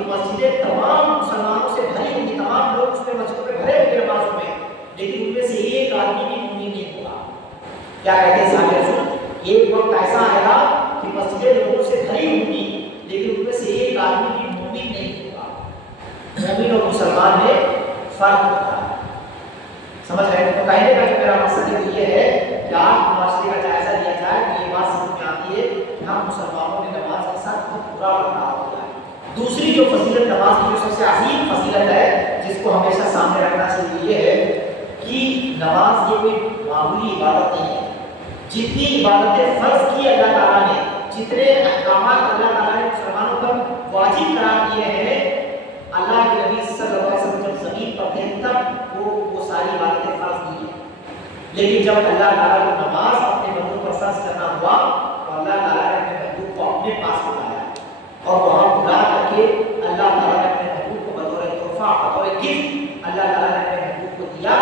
کہ مسجدیں تمام مسلمانوں سے بھری ہوں گی، تمام لوگ اس میں مسجدوں میں بھرے ہوں گے نمازوں میں، لیکن ان میں سے ایک آدمی بھی مومن نہیں ہوگا۔ کیا کہتے ہیں صحابہ رسول؟ ایک وقت ایسا آئے گا کہ مسجدیں لوگوں سے بھری ہوں گی لیکن ان میں سے ایک آدمی بھی مومن نہیں ہوگا۔ مومن اور مسلمان میں فرق ہوتا ہے، سمجھ رہے؟ تو کہنے کا جو میرا مقصد یہ ہے کہ آج معاشرے کا جائزہ لیا جائے کہ یہ بات سمجھ میں آتی ہے کہ ہم مسلمانوں نے نماز کے ساتھ بہت برا برتاؤ کیا ہے۔ دوسری جو فضیلت نماز کی جو سب سے عظیم فضیلت ہے جس کو ہمیشہ سامنے رکھنا چاہیے یہ ہے کہ نماز یہ کوئی معمولی عبادت نہیں ہے۔ جتنی عبادتیں فرض کی اللہ تعالیٰ نے، جتنے احکامات اللہ تعالیٰ نے مسلمانوں پر واجب قرار دیے ہیں، اللہ کے نبی صلی اللہ علیہ وسلم جب زمین پر تھے تب وہ ساری عبادتیں فرض کی ہیں، لیکن جب اللہ تعالیٰ کو نماز اپنے بندوں پر فرض کرنا ہوا تو اللہ تعالیٰ نے اپنے محبوب کو اپنے پاس بلایا اور وہاں بلا کر کے اللہ تعالیٰ نے اپنے محبوب کو بطور تحفہ، بطور گفٹ اللہ تعالیٰ نے اپنے محبوب کو دیا،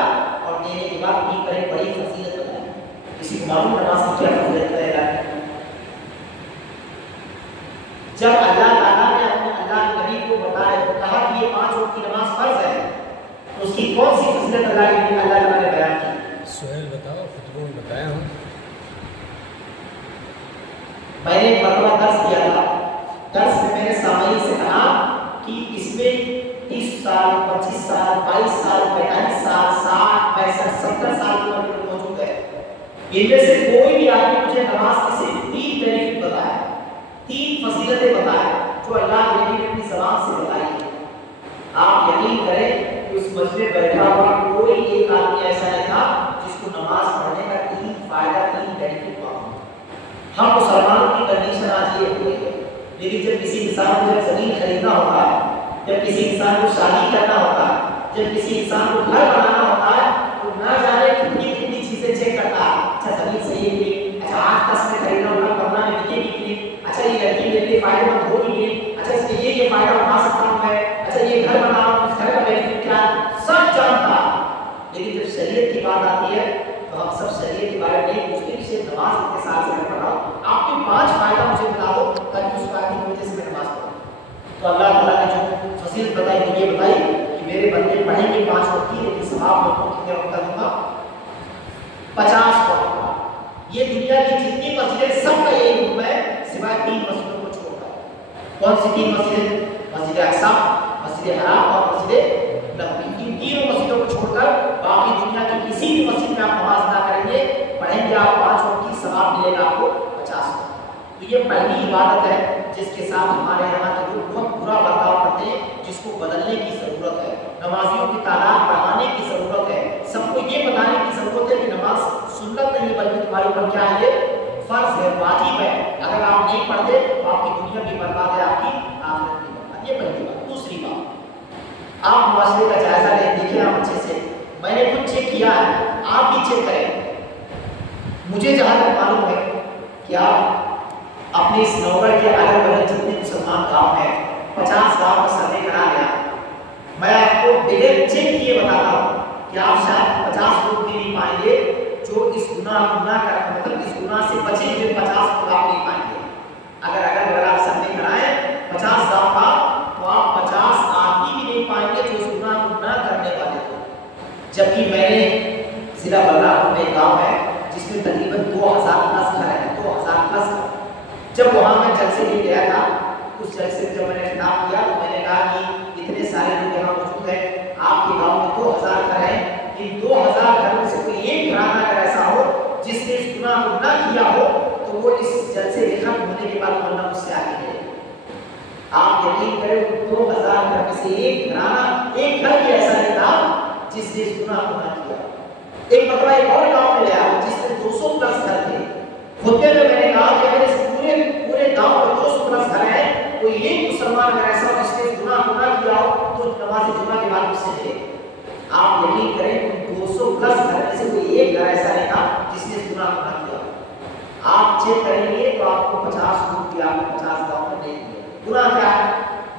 اور دینے کے بعد بھی پر ایک بڑی فضیلت بتائی۔ کسی کو معلوم نماز کی کیا فضیلت ہے؟ جب اللہ تعالیٰ نے اپنے اللہ کے نبی کو بتایا تو کہا کہ یہ 5 وقت کی نماز فرض ہے، تو اس کی کون سی فضیلت اللہ کے نبی اللہ تعالیٰ نے بیان کی؟ سہیل بتاؤ، خطبوں میں بتایا ہوں۔ میں نے ایک مرتبہ درس کیا تھا، درس میں نے سامعین سے کہا کہ اس میں 30 سال، 25 سال، 22 سال، 45 سال، 60، 65، 70 سال کے لوگ موجود ہیں، ان میں سے کوئی بھی آدمی مجھے نماز کی صرف 3 بینیفٹ بتایا، 3 فضیلتیں بتایا جو اللہ کے نبی نے اپنی زبان سے بتائی ہے۔ آپ یقین کریں کہ اس مسجد میں بیٹھا ہوا کوئی ایک آدمی ایسا نہیں تھا جس کو نماز پڑھنے کا 3 فائدہ، 3 بینیفٹ ہوا۔ ہم مسلمانوں کی کنڈیشن آج یہ ہوئی ہے، لیکن جب کسی انسان کو جب زمین خریدنا ہوتا ہے، جب کسی انسان کو شادی کرنا ہوتا ہے، جب کسی انسان کو گھر بنانا ہوتا ہے تو نہ جانے کتنی کتنی چیزیں چیک کرتا ہے۔ اچھا زمین صحیح ہے کہ اچھا 8-10 میں خریدنا ہوگا، 15 میں بکے گی کہ اچھا یہ لڑکی میرے لیے فائدہ مند ہوگی کہ اچھا اس کے یہ فائدہ اٹھا سکتا ہوں میں، اچھا یہ گھر بنا رہا ہوں اس گھر کا بینیفٹ کیا ہے، سب جانتا۔ لیکن جب شریعت کی بات آتی ہے تو ہم سب شریعت کے بارے میں پوچھتے ہیں کہ نماز کے ساتھ سے میں پڑھا ہوں، آپ کے 5 فائدہ مجھے بتا دو تاکہ اس فائدے کی وجہ سے میں نماز پڑھوں۔ تو اللہ تعالیٰ نے جو فضیلت بتائی وہ یہ بتائی کہ میرے بندے پڑھیں گے 5 وقت کی، لیکن ثواب میں کو کتنے وقت کا دوں گا؟ 50 وقت کا۔ یہ دنیا کی جتنی مسجدیں سب کا یہی حکم ہے سوائے 3 مسجدوں کو چھوڑ کر۔ کون سی 3 مسجدیں؟ مسجد اقصی، مسجد حرام اور مسجد نبوی۔ ان تینوں مسجدوں کو چھوڑ کر باقی دنیا کی کسی بھی مسجد میں آپ نماز نہ کریں گے، پڑھیں گے آپ 5 وقت کی، ثواب ملے گا آپ کو 50 وقت۔ تو یہ پہلی عبادت ہے جس کے ساتھ ہمارے یہاں کے لوگ بہت برا برتاؤ کرتے ہیں، جس کو بدلنے کی ضرورت ہے۔ نمازیوں کی تعداد بڑھانے کی ضرورت ہے، سب کو یہ بتانے کی ضرورت ہے کہ نماز سنت نہیں بلکہ تمہارے اوپر کیا ہے، فرض ہے، واجب ہے۔ اگر آپ نہیں پڑھتے تو آپ کی دنیا بھی برباد ہے، آپ کی آخرت بھی برباد۔ یہ پہلی بات۔ دوسری بات، آپ معاشرے کا جائزہ لیں، دیکھیں آپ اچھے سے، میں نے خود چیک کیا ہے، آپ بھی چیک کریں۔ مجھے جہاں تک معلوم ہے کہ آپ اپنے اس نوگڑھ کے اگل بغل جتنے مسلمان گاؤں ہیں 50 گاؤں کا سروے کرا لیا، میں آپ کو بغیر چیک کیے بتاتا ہوں کہ آپ شاید 50 لوگ بھی نہیں پائیں گے جو اس گناہ کو نہ کر، مطلب اس گناہ سے بچے ہوئے 50 لوگ آپ نہیں پائیں گے۔ اگر آپ سروے کرائیں 50 گاؤں کا تو آپ 50 آدمی بھی نہیں پائیں گے جو اس گناہ کو نہ کرنے والے ہو۔ جبکہ میں نے ضلع بلرامپور میں ایک گاؤں ہے جس میں تقریباً 2000+ گھر ہیں، 2000+ گھر۔ جب وہاں میں جلسے لیے گیا تھا، اس جلسے میں جب میں نے خطاب کیا تو میں نے کہا کہ اتنے سارے لوگ یہاں موجود ہیں، آپ کے گاؤں میں 2000 گھر ہیں، ان 2000 گھروں سے کوئی ایک گھرانہ اگر ایسا ہو جس نے اس گناہ کو نہ کیا ہو تو وہ اس جلسے کے ختم ہونے کے بعد ورنہ مجھ سے آگے گئے۔ آپ یقین کریں 2000 گھر میں سے ایک گھرانہ، ایک گھر بھی ایسا نہیں تھا جس نے اس گناہ کو نہ کیا۔ ایک مرتبہ ایک اور گاؤں میں گیا جس میں 200+ گھر تھے، خطبے میں میں نے کہا کہ اگر اس پورے گاؤں میں 200+ گھر ہیں، کوئی ایک مسلمان اگر ایسا ہو جس نے اس گناہ کو نہ کیا ہو تو نماز جمعہ کے بعد اس سے لے۔ آپ یقین کریں کہ 200+ گھر میں سے کوئی ایک گھر ایسا نہیں تھا جس نے اس گناہ کو نہ کیا۔ آپ چیک کریں گے تو آپ کو 50 لوگ بھی آپ کو 50 گاؤں میں نہیں ملے۔ گناہ کیا ہے؟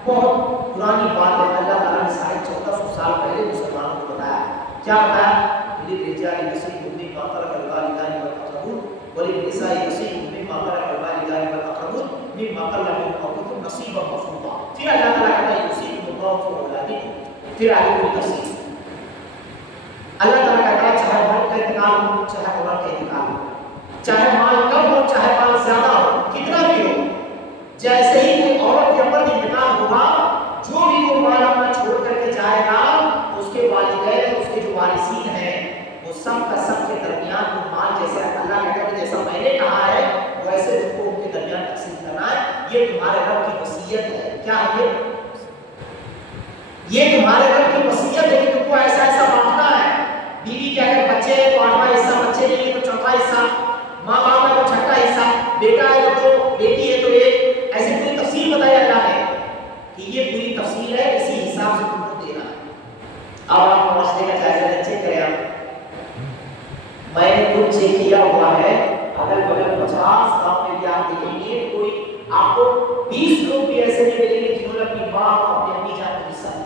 بہت پرانی بات ہے، اللہ تعالیٰ نے 1450 سال پہلے مسلمانوں کو بتایا۔ کیا بتایا؟ للرجال نصیب مما ترک الوالدان والاقربون وللنساء نصیب مما ترک الوالدان والاقربون مما قل منه او كثر نصيبا مفروضا۔ پھر اللہ تعالیٰ کہتا ہے پھر آگے کوئی تفصیل اللہ تعالیٰ کہتا ہے چاہے مرد کا انتقال ہو چاہے عورت کا انتقال ہو، چاہے مال کم ہو چاہے مال زیادہ ہو، کتنا بھی ہو، جیسے ہی کوئی عورت کے اوپر انتقال ہوگا جو بھی وہ مال اپنا چھوڑ کر کے جائے گا اس کے والدین اس کے جو وارثین ہیں وہ سب کا سب کے درمیان وہ مال جیسا اللہ کہتا ہے جیسا میں نے کہا ہے ویسے تم کو ان کے درمیان تقسیم کرنا ہے، یہ تمہارے رب کی وصیت ہے۔ کیا ہے یہ تمہارے رب کی وصیت ہے کہ تم کو ایسا ایسا بانٹنا ہے۔ بیوی کے اگر بچے ہیں تو 8واں حصہ، بچے نہیں ہے تو 4واں حصہ، ماں باپ ہے تو 6واں حصہ، بیٹا ہے تو بیٹی ہے تو ایک، ایسے پوری تفصیل بتائی اللہ نے کہ یہ پوری تفصیل ہے، اسی حساب سے تم کو دینا ہے۔ اب آپ معاشرے کا جائزہ چیک کریں، میں نے خود چیک کیا ہوا ہے، اگر بغل 50 گاؤں میں بھی آپ دیکھیں گے کوئی آپ کو 20 لوگ بھی ایسے نہیں ملیں گے جنہوں نے اپنی ماں اور اپنی امی جان کو حصہ دیا۔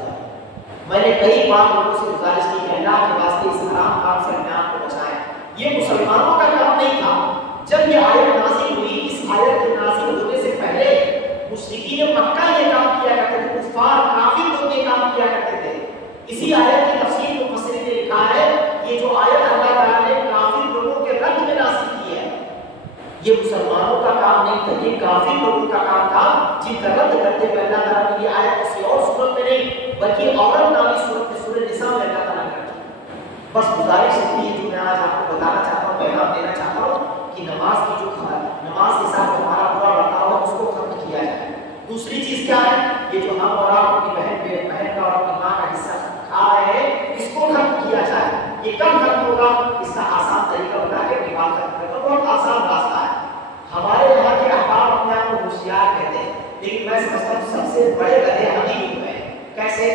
میں نے کئی بار لوگوں سے گزارش کی کہ اللہ کے واسطے اس حرام کام سے اپنے آپ کو بچائیں، یہ مسلمانوں کا کام نہیں تھا۔ جب یہ آیت نازل ہوئی، اس آیت کے نازل ہونے سے پہلے مشرکین مکہ یہ کام کیا کرتے تھے، کفار کافر لوگ یہ کام کیا کرتے تھے۔ اسی آیت کی تفسیر کو مفسرین نے لکھا ہے یہ جو آیت اللہ تعالیٰ نے کافر لوگوں کے رد میں نازل کی ہے، یہ مسلمانوں کا کام نہیں تھا، یہ کافر لوگوں کا کام تھا جن کا رد کرتے ہوئے اللہ تعالیٰ نے یہ آیت کسی اور صورت میں نہیں بلکہ عورت نامی صورت میں سورہ نساء میں اللہ تعالیٰ نے رکھی۔ بس گزارش اتنی ہے جو میں آج آپ کو بتانا چاہتا ہوں، پیغام دینا چاہتا ہوں کہ نماز کی جو نماز کے ساتھ ہمارا برا برتاؤ ہے اس کو ختم کیا جائے۔ دوسری چیز کیا ہے، یہ جو ہم اور آپ اپنی بہن کا اور اپنی ماں کا حصہ کھا رہے ہیں اس کو ختم کیا جائے۔ یہ کب ختم ہوگا؟ اس کا آسان طریقہ بتا کے اپنی بات ختم کرتا ہوں، بہت آسان راستہ ہے۔ ہمارے یہاں کے احباب اپنے آپ کو ہوشیار کہتے ہیں، لیکن میں سمجھتا ہوں سب سے بڑے گدھے ہم ہی لوگ ہیں۔ کیسے؟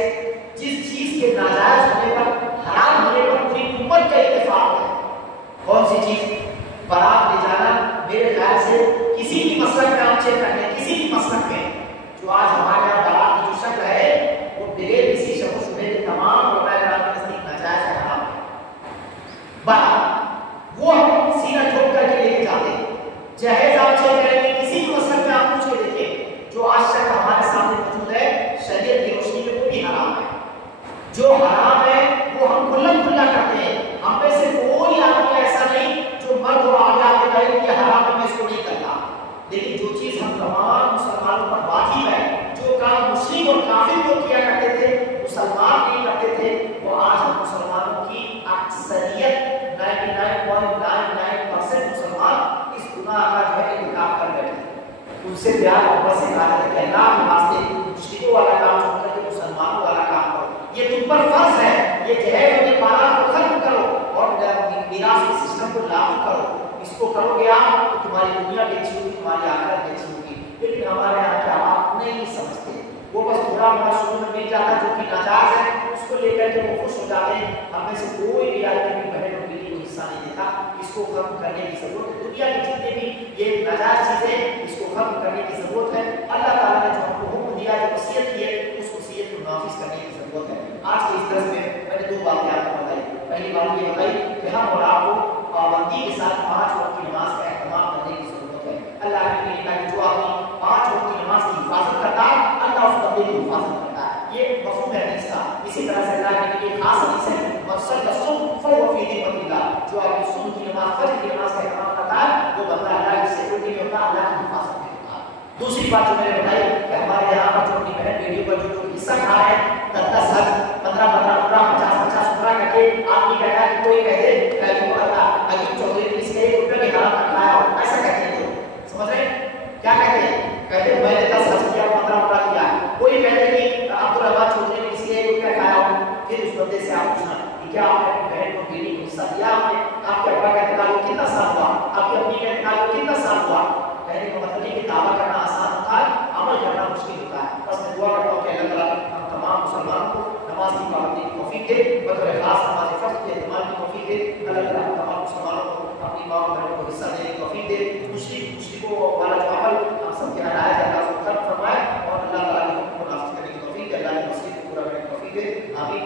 جس چیز کے ناجائز ہونے پر حرام ہونے پر پوری امت کا اتفاق ہے، کون سی چیز؟ بارات لے جانا۔ میرے خیال سے کسی بھی مسلک میں آپ چیک کر لیں، کسی بھی مسلک میں جو آج ہمارے یہاں بارات کی جو شکل ہے وہ بغیر کسی شک و شبہ کے تمام علماء کرام کے نزدیک ناجائز ہے، حرام ہے۔ بارات وہ ہم سینہ ٹھوک کر کے لے کے جاتے ہیں، جہیز آپ چیک کریں گے کسی بھی مسلک میں آپ پوچھ کے دیکھیں جو آج شکل ہمارے سامنے موجود ہے شریعت کی روشنی میں وہ بھی حرام ہے۔ جو حرام ہے وہ ہم کھلم کھلا کرتے ہیں، ہم میں سے کوئی آدمی ایسا نہیں جو مرد اور آگے آگے کہے کہ حرام ہے میں اس کو نہیں کرتا، لیکن جو چیز ہم تمام مسلمانوں پر واجب ہے، جو کام مشرک اور کافر لوگ کیا کرتے تھے مسلمان نہیں کرتے تھے، وہ آج ہم مسلمانوں کی اکثریت 99.99% مسلمان اس گناہ کا جو ہے ارتکاب کر بیٹھے ہیں۔ ان سے پیار محبت سے کہا جاتا ہے کہ اللہ کے واسطے مشرکوں والا کام چھوڑ کر کے مسلمانوں والا کام کرو، یہ تم پر فرض ہے، یہ جہیز اور بارات کو ختم کرو اور میراث کے سسٹم کو لاگو کرو، اس کو کرو گے آپ تو تمہاری دنیا بھی اچھی ہوگی، تمہاری آخرت بھی اچھی ہوگی۔ لیکن ہمارے یہاں کیا آپ نہیں سمجھتے، وہ بس تھوڑا بڑا شروع میں مل جاتا جو کہ ناجائز ہے اس کو لے کر کے وہ خوش ہو جاتے ہیں۔ ہم میں سے کوئی بھی آدمی اپنی بہن اور بیٹی کو حصہ نہیں دیتا، اس کو ختم کرنے کی ضرورت ہے۔ دنیا کی جتنے بھی یہ ناجائز چیزیں اس کو ختم کرنے کی ضرورت ہے۔ اللہ تعالیٰ نے جو ہم کو حکم دیا، جو وصیت کی ہے اس وصیت کو نافذ کرنے کی ضرورت ہے۔ آج کے اس درس میں نے 2 باتیں آپ کو بتائی۔ پہلی بات یہ بتائی کہ ہم اور آپ کو پابندی کے ساتھ 5 وقت کی نماز کا اہتمام کرنے کی ضرورت ہے۔ اللہ نے کہا کہ جو آدمی 5 وقت کی نماز کی حفاظت کرتا ہے اللہ اس بندے کی حفاظت کرتا ہے، یہ مفہوم ہے حدیث کا۔ اسی طرح سے اللہ نے یہ خاص حدیث ہے مقصد کا صبح فهو في ذمة الله، جو آدمی صبح کی نماز فجر کی نماز کا اہتمام کرتا ہے وہ بندہ اللہ کی سیکورٹی میں ہوتا ہے، اللہ کی حفاظت میں ہوتا ہے۔ دوسری بات جو میں نے بتائی کہ ہمارے یہاں پر جو اپنی بہن بیٹیوں پر جو لوگ حصہ کھا رہے ہیں 10 حج 15 عمرہ 50 عمرہ کر کے آدمی کہتا ہے کہ کوئی کہہ دے کہ عجیب چودھری نے اس کے 1 روپے بھی حرام کھایا ہو، ایسا کہتے ہیں لوگ، سمجھ رہے ہیں کیا کہتے ہیں؟ کہتے ہیں میں نے 10 حج کیا 15 عمرہ کیا۔ کوئی کہتے ہیں کہ عبدالرحمن چودھری نے اس کے 1 روپے کھایا ہو، پھر اس بندے سے آپ پوچھنا کہ کیا آپ نے اپنی بہن کو بیٹی کو حصہ دیا؟ آپ کے ابا کا انتقال کو کتنا سال ہوا؟ آپ کی امی کا انتقال کو کتنا سال ہوا؟ کہنے کا مطلب یہ کہ دعویٰ کرنا آسان ہوتا ہے، عمل کرنا مشکل ہوتا ہے۔ بس میں دعا کرتا ہوں کہ اللہ تعالیٰ ہم تمام مسلمانوں کو نماز کی پابندی کی توفیق دے، بطور خاص نماز فرض کے اہتمام کی توفیق دے۔ اللہ تعالیٰ ہم تمام مسلمانوں کو اپنی ماں اور بہنوں کو حصہ دینے کی توفیق دے۔ مشرکوں والا جو عمل ہم سب کے نائز ہے اللہ کو ختم فرمائے اور اللہ تعالیٰ کو نافذ کرنے کی توفیق دے، اللہ کی مسجد کو پورا کرنے کی توفیق دے۔ آمین۔